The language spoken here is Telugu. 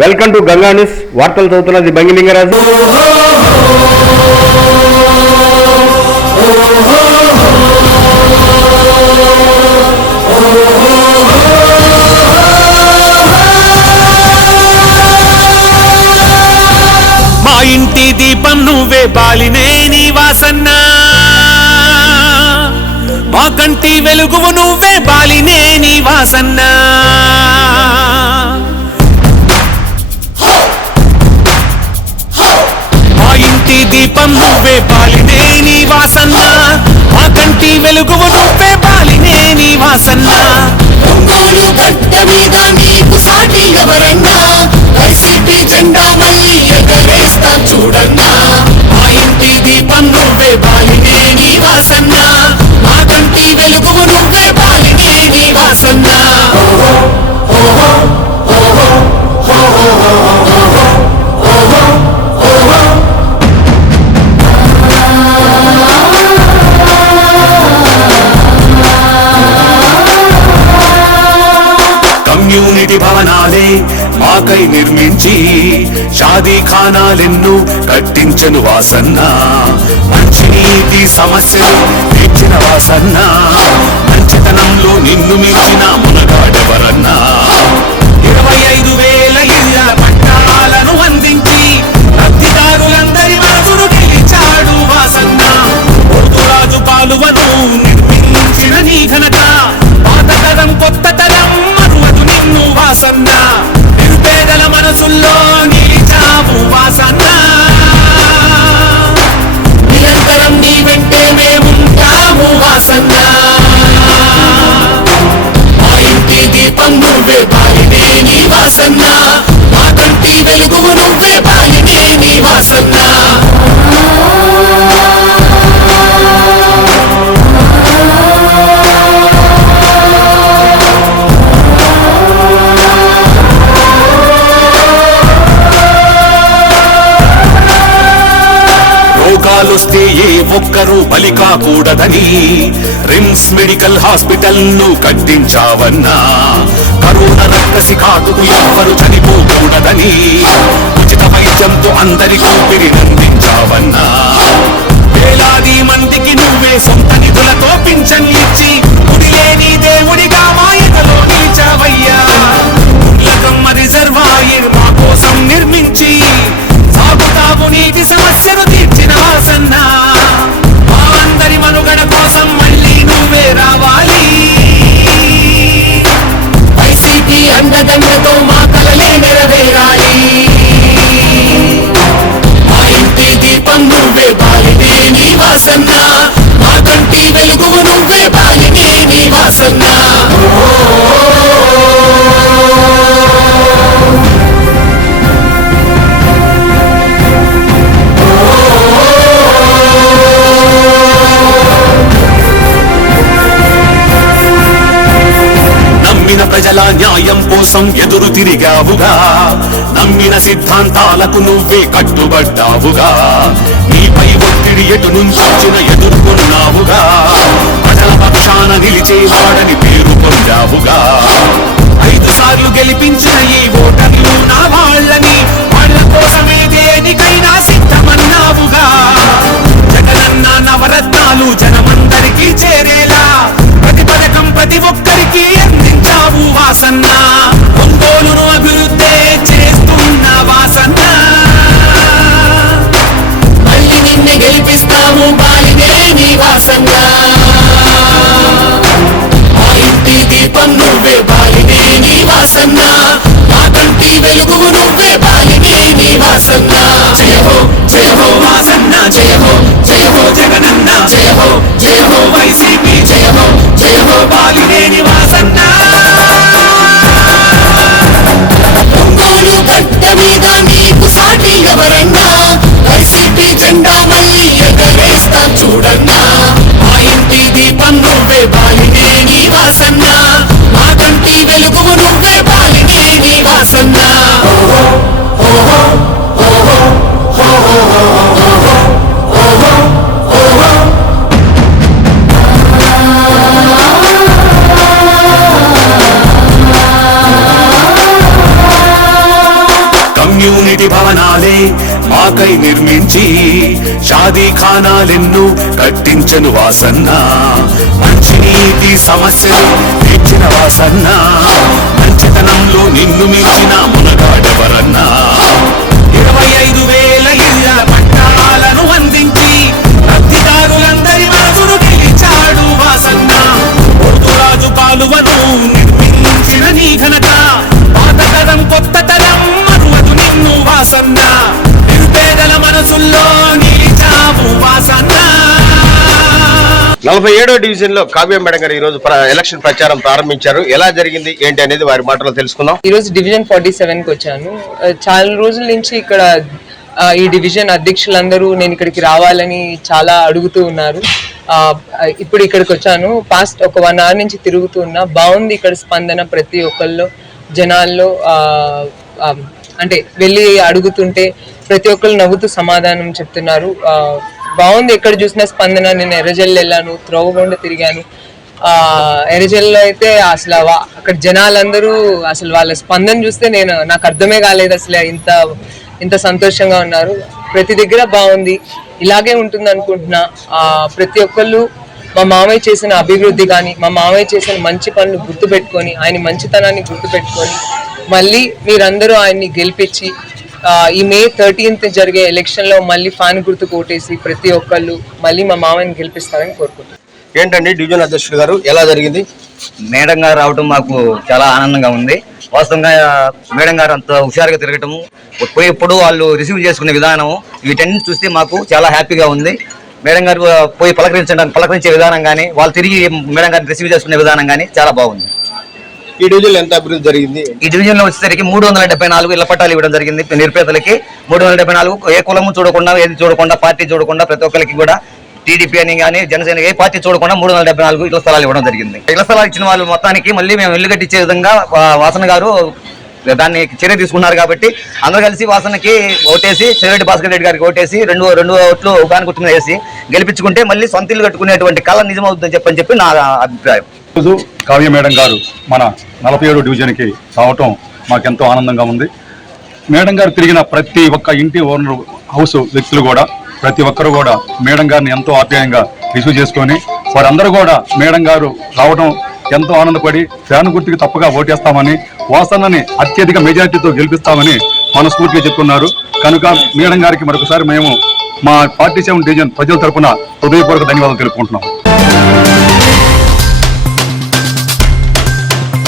వెల్కమ్ టు గంగా న్యూస్ వార్తలు చదువుతున్నది బంగిలింగరాజు మా ఇంటి దీపం నువ్వే బాలినే నీ వాసన్న మా కంటి వెలుగువు నువ్వే బాలినే నీ వాసన్నా వెలుగువు నువ్వే బాలినే నీ వాసన్నా. కమ్యూనిటీ భవనాలే మాకై నిర్మించి షాదీ ఖానాలెన్నో కట్టించను వాసన్న. మంచినీటి సమస్యలు తీర్చిన వాసన్న. మంచితనంలో నిన్ను మించిన మునగాడెవరన్నా. ఇరవై ఐదు వేల ఇళ్ళ పట్టాలను అందించి లబ్ధిదారులందరి మనసును గెలిచాడు వాసన్న. రాజు పాలువను నిర్మించిన నీ ఘనత. పాత కథం కొత్త ఒక్కరూ బలి కాకూడదని రిమ్స్ మెడికల్ హాస్పిటల్ను కట్టించావన్నా. కరోనా రక్కసి కాటుకు ఎవ్వరు చనిపోకూడదని ఉచిత వైద్యంతో అందరికీ నందించావన్నా. వేలాది మందికి నువ్వే సొంత నిధులతో పింఛన్లు ఇచ్చి నీ నమ్మిన ప్రజల న్యాయం కోసం ఎదురు తిరిగావుగా. నమ్మిన సిద్ధాంతాలకు నువ్వే కట్టుబడ్డావుగా. నీపై ఒత్తిడి ఎటు నుంచొచ్చిన ఎదుర్కొన్నావుగా. నిలిచేవాడని పేరు పొందావుగా. ఐదు సార్లు గెలిపించిన ఈ నువ్వే బాలినే నీ వాసన్న. మా కంటి వెలుగు నువ్వే బాలినే నీ వాసన్న. జయ హో జయ హో వాసన్న జయ హో జయ హో జగనన్న. జయ హో జయ హో వైసీపీ. జయ హో జయ హో బాలినేని వాసన్న. కమ్యూనిటీ భవనాలే మాకై నిర్మించి షాదీ ఖానాలెన్నో కట్టించను వాసన్న. మంచినీటి సమస్యలు తీర్చిన వాసన్న. మంచితనంలో నిన్ను మించిన మునగాడెవరన్నా. ఇరవై ఐదు వేల ఇళ్ళ పట్టాలను అందించి లబ్ధిదారులందరి మనసును గెలిచాడు వాసన్న. రాజు పాలువను నిర్మించిన నీ ఘనత. నిరుపేదల మనసుల్లో నలభై ఏడో డివిజన్లో కావ్య మేడం గారు ఈ రోజు ప్ర- ఎలక్షన్ ప్రచారం ప్రారంభించారు. ఎలా జరిగింది ఏంటి అనేది వారి మాటలో తెలుసుకుందాం. ఈ రోజు డివిజన్ ఫార్టీ సెవెన్కి వచ్చాను చాలా రోజుల నుంచి ఇక్కడ ఈ డివిజన్ అధ్యక్షులందరూ నేను ఇక్కడికి రావాలని చాలా అడుగుతూ ఉన్నారు. ఆ, ఇప్పుడు ఇక్కడికి వచ్చాను. పాస్ట్ ఒక వన్ అవర్ నుంచి తిరుగుతూ ఉన్నా. బాగుంది ఇక్కడ స్పందన ప్రతి ఒక్కళ్ళు జనాల్లో అంటే వెళ్ళి అడుగుతుంటే ప్రతి ఒక్కళ్ళు నవ్వుతూ సమాధానం చెప్తున్నారు. బాగుంది ఎక్కడ చూసినా స్పందన. నేను ఎర్రజల్ వెళ్ళాను త్రోవగొండ తిరిగాను. ఎర్రజల్లో అయితే అసలు అక్కడ జనాలందరూ అసలు వాళ్ళ స్పందన చూస్తే నేను నాకు అర్థమే కాలేదు అసలు ఇంత ఇంత సంతోషంగా ఉన్నారు. ప్రతి దగ్గర బాగుంది. ఇలాగే ఉంటుంది అనుకుంటున్నా. ఆ ప్రతి ఒక్కళ్ళు మా మామయ్య చేసిన అభివృద్ధి కానీ మా మామయ్య చేసిన మంచి పనులు గుర్తుపెట్టుకొని ఆయన మంచితనాన్ని గుర్తుపెట్టుకొని మళ్ళీ మీరందరూ ఆయన్ని గెలిపించి ఈ మే థర్టీన్త్ జరిగే ఎలక్షన్లో మళ్ళీ ఫ్యాన్ గుర్తుకు ఓటేసి ప్రతి ఒక్కళ్ళు మళ్ళీ మా మామయ్యని గెలిపిస్తారని కోరుకుంటున్నాను ఏంటండి డివిజన్ అధ్యక్షుడు గారు ఎలా జరిగింది? మేడం గారు రావటం మాకు చాలా ఆనందంగా ఉంది. వాస్తవంగా మేడం గారు అంత హుషారుగా తిరగటము పోయేప్పుడు వాళ్ళు రిసీవ్ చేసుకునే విధానం వీటన్ని చూస్తే మాకు చాలా హ్యాపీగా ఉంది. మేడం గారు పోయి పలకరించడం పలకరించే విధానం కానీ వాళ్ళు తిరిగి మేడం గారిని రిసీవ్ చేసుకునే విధానం కానీ చాలా బాగుంది. ఈ డివిజన్ ఎంత అభివృద్ధి జరిగింది? ఈ డివిజన్లో వచ్చేసరికి మూడు వందల డెబ్బై నాలుగు ఇళ్ళ పట్టాలు ఇవ్వడం జరిగింది. నిరుపేదలకి మూడు వందల డెబ్బై నాలుగు ఏ కులము చూడకుండా ఏది చూడకుండా పార్టీ చూడకుండా ప్రతి ఒక్కరికి కూడా టీడీపీ అని కానీ జనసేన ఏ పార్టీ చూడకుండా మూడు వందల డెబ్బై నాలుగు ఇళ్ళ స్థలాలు ఇవ్వడం జరిగింది. ఇళ్ళ స్థలాలు ఇచ్చిన వాళ్ళు మొత్తానికి మళ్ళీ మేము ఇల్లు కట్టించే విధంగా వాసన గారు దాన్ని చర్య తీసుకున్నారు కాబట్టి అందరూ కలిసి వాసనకి ఓటేసి చెవిరెడ్డి భాస్కర్ రెడ్డి గారికి ఓటేసి రెండు రెండు ఓట్లు గాని గుర్తు వేసి గెలిపించుకుంటే మళ్ళీ సొంత ఇల్లు కట్టుకునేటువంటి కళ నిజమవుతుందని చెప్పని చెప్పి నా అభిప్రాయం. కావ్య మేడం గారు మన నలభై ఏడు డివిజన్కి రావటం మాకెంతో ఆనందంగా ఉంది. మేడం గారు తిరిగిన ప్రతి ఒక్క ఇంటి ఓనర్ హౌస్ వ్యక్తులు కూడా ప్రతి ఒక్కరు కూడా మేడం గారిని ఎంతో ఆప్యాయంగా రిసీవ్ చేసుకొని వారందరూ కూడా మేడం గారు రావడం ఎంతో ఆనందపడి ఫ్యాన్ గుర్తుకి తప్పగా ఓటేస్తామని వాసనని అత్యధిక మెజార్టీతో గెలిపిస్తామని మనస్ఫూర్తిగా చెప్తున్నారు కనుక మేడం గారికి మరొకసారి మేము మా పార్టీ సెవెన్ డివిజన్ ప్రజల తరపున హృదయపూర్వక ధన్యవాదాలు తెలుపుకుంటున్నాం.